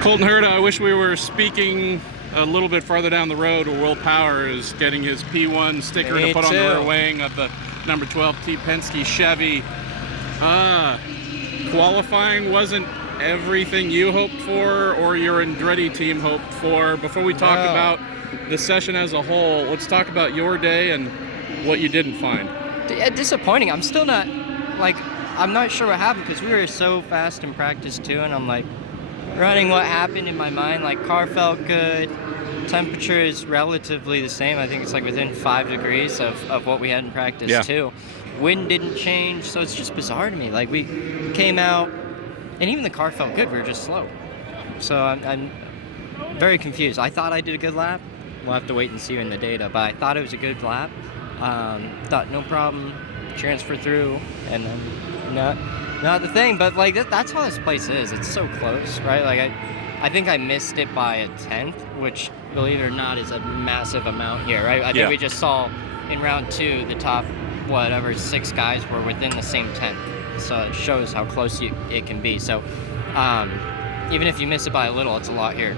Colton Herta, I wish we were speaking a little bit farther down the road where Will Power is getting his P1 sticker to put on the rear wing of the number 12 T Penske Chevy. Qualifying wasn't everything you hoped for or your Andretti team hoped for. Before we talk about the session as a whole, let's talk about your day and what you didn't find. Disappointing. I'm still not, I'm not sure what happened because we were so fast in practice too, and I'm running what happened in my mind. Car felt good. Temperature is relatively the same. I think it's within 5 degrees of what we had in practice too. Wind didn't change, so it's just bizarre to me. We came out, and even the car felt good. We were just slow. So I'm very confused. I thought I did a good lap. We'll have to wait and see in the data, but I thought it was a good lap. Thought no problem, transfer through, and then not the thing. But that's how this place is. It's so close, right? I think I missed it by a 10th, which, believe it or not, is a massive amount here, right? I think we just saw in round 2 the top 6 guys were within the same 10th. So it shows how close it can be. So even if you miss it by a little, it's a lot here.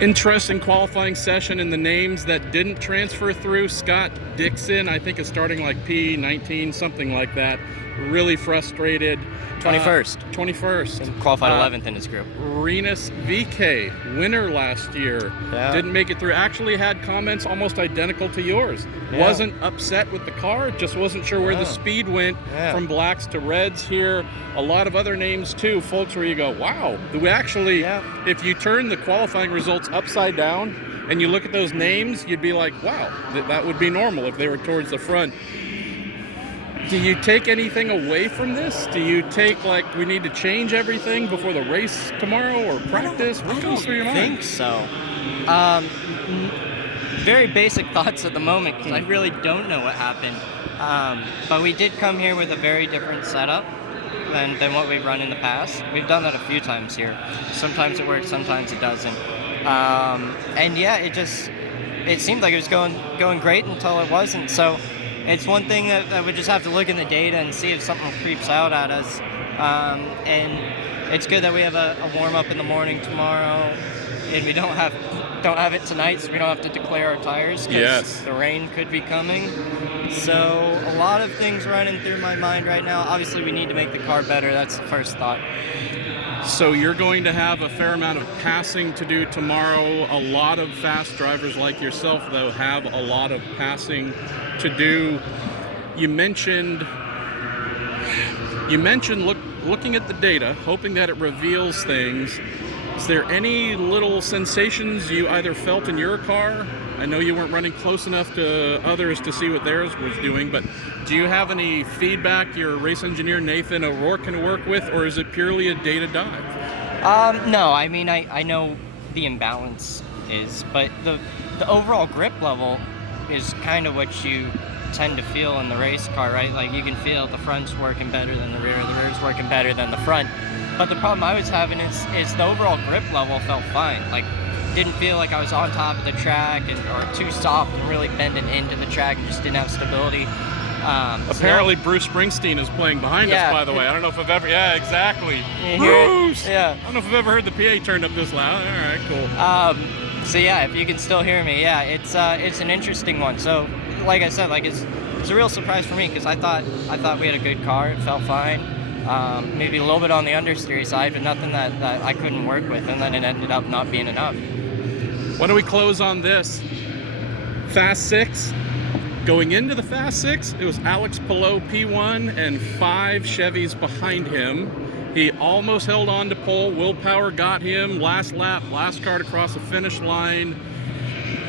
Interesting qualifying session, and the names that didn't transfer through. Scott Dixon, I think, is starting P19, something like that. Really frustrated. 21st. 21st. And qualified 11th in his group. Rinus VK, winner last year. Yeah. Didn't make it through. Actually had comments almost identical to yours. Yeah. Wasn't upset with the car, just wasn't sure where the speed went from blacks to reds here. A lot of other names too, folks, where you go, wow. We actually, if you turn the qualifying results upside down and you look at those names, you'd be like, wow, that would be normal if they were towards the front. Do you take anything away from this? Do you take, we need to change everything before the race tomorrow or practice? What goes through your mind? I think so. Very basic thoughts at the moment because I really don't know what happened. But we did come here with a very different setup than what we've run in the past. We've done that a few times here. Sometimes it works, sometimes it doesn't. And yeah, it seemed like it was going great until it wasn't. So it's one thing that we just have to look in the data and see if something creeps out at us. And it's good that we have a warm-up in the morning tomorrow, and we don't have it tonight, so we don't have to declare our tires because the rain could be coming. So a lot of things running through my mind right now. Obviously, we need to make the car better. That's the first thought. So you're going to have a fair amount of passing to do tomorrow. A lot of fast drivers like yourself, though, have a lot of passing to do. You mentioned looking at the data, hoping that it reveals things. Is there any little sensations you either felt in your car? I know you weren't running close enough to others to see what theirs was doing, but do you have any feedback your race engineer Nathan O'Rourke can work with, or is it purely a data dive? No, I mean, I know the imbalance is, but the overall grip level is kind of what you tend to feel in the race car, right? You can feel the front's working better than the rear's working better than the front. But the problem I was having is the overall grip level felt fine. Didn't feel like I was on top of the track or too soft and really bending into the track and just didn't have stability. Apparently Bruce Springsteen is playing behind us, by the way. I don't know if I've ever... Yeah, exactly. Bruce! Yeah. I don't know if I've ever heard the PA turned up this loud. All right, cool. So yeah, if you can still hear me, it's an interesting one. So, like I said, it's a real surprise for me because I thought we had a good car. It felt fine. Maybe a little bit on the understeer side, but nothing that I couldn't work with, and then it ended up not being enough. Why don't we close on this? Fast 6. Going into the Fast 6, it was Alex Palou P1 and 5 Chevys behind him. He almost held on to pole. Will Power got him last lap, last car to cross the finish line.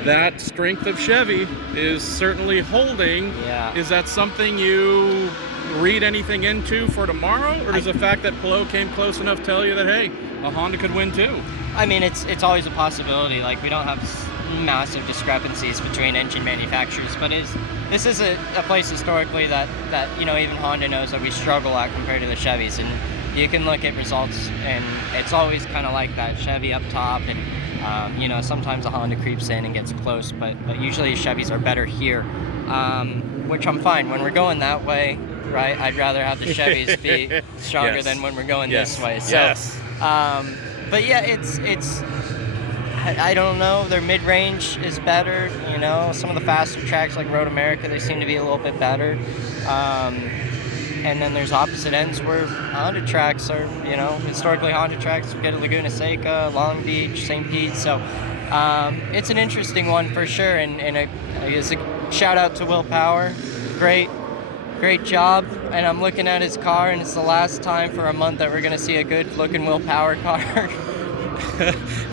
That strength of Chevy is certainly holding. Yeah. Is that something you read anything into for tomorrow, or does the fact that Palou came close enough tell you that, hey, a Honda could win too? I mean, it's always a possibility. We don't have massive discrepancies between engine manufacturers, but this is a place historically that even Honda knows that we struggle at compared to the Chevys, and you can look at results and it's always kind of like that Chevy up top, and sometimes a Honda creeps in and gets close, but usually Chevys are better here, which I'm fine when we're going that way, right? I'd rather have the Chevys be stronger than when we're going this way. So But yeah, I don't know. Their mid-range is better. You know, some of the faster tracks like Road America, they seem to be a little bit better. And then there's opposite ends where Honda tracks are, you know, historically Honda tracks. We get Laguna Seca, Long Beach, St. Pete. So it's an interesting one for sure. And I guess a shout out to Will Power. Great job. And I'm looking at his car, and it's the last time for a month that we're going to see a good looking Will Power car.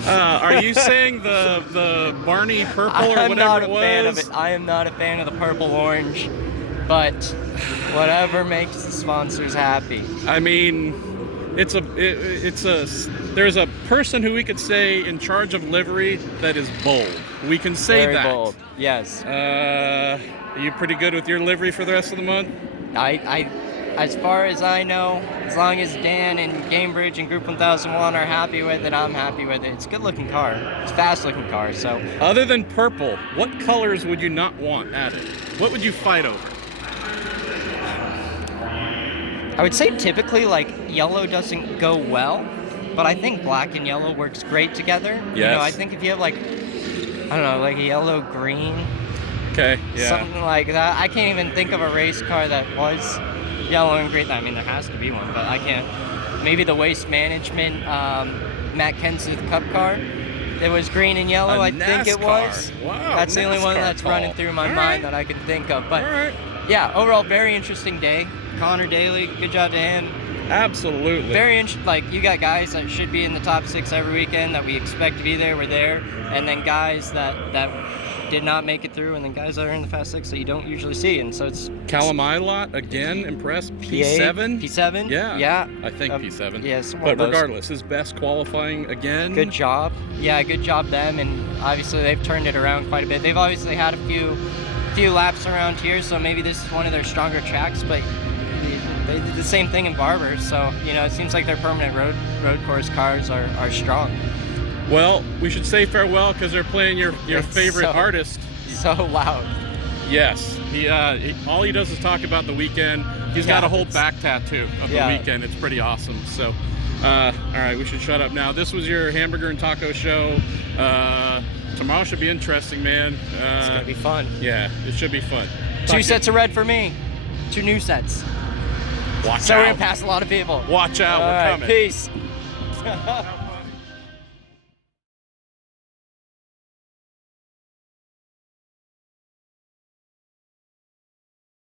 Are you saying the Barney purple or I'm whatever not a it was? fan of it. I am not a fan of the purple orange, but whatever makes the sponsors happy. I mean, there's a person who we could say in charge of livery that is bold. We can say Very that. bold. Yes. Are you pretty good with your livery for the rest of the month? As far as I know, as long as Dan and Gamebridge and Group 1001 are happy with it, I'm happy with it. It's a good looking car. It's a fast looking car. So other than purple, what colors would you not want added? What would you fight over? I would say typically like yellow doesn't go well, but I think black and yellow works great together. Yes. You know, I think if you have like, I don't know, like a yellow green, okay, yeah, something like that. I can't even think of a race car that was yellow and green. I mean, there has to be one, but I can't. Maybe the Waste Management Matt Kenseth Cup car. It was green and yellow, I think it was. Wow, that's the only one NASCAR that's call. running through my mind that I can think of. But all right. yeah, overall, very interesting day. Connor Daly, good job to him. Absolutely. Very interesting. Like, you got guys that should be in the top 6 every weekend that we expect to be there, were there, and then guys that did not make it through, and then guys that are in the Fast 6 that you don't usually see. And so it's Callum Ilott again, impressed. P7. P7. Yeah. I think P7. Yes. But regardless, his best qualifying again. Good job. Yeah, good job them, and obviously they've turned it around quite a bit. They've obviously had a few laps around here, so maybe this is one of their stronger tracks, but they did the same thing in Barber, so you know, it seems like their permanent road course cars are strong. Well, we should say farewell because they're playing your favorite artist. So loud. Yes, he all he does is talk about the weekend. He's got a whole back tattoo of the weekend. It's pretty awesome. So, all right, we should shut up now. This was your hamburger and taco show. Tomorrow should be interesting, man. It's gonna be fun. Yeah, it should be fun. 2 sets of red for me. 2 new sets. Watch so out. we're gonna pass a lot of people. Watch out, All we're right, coming. Peace.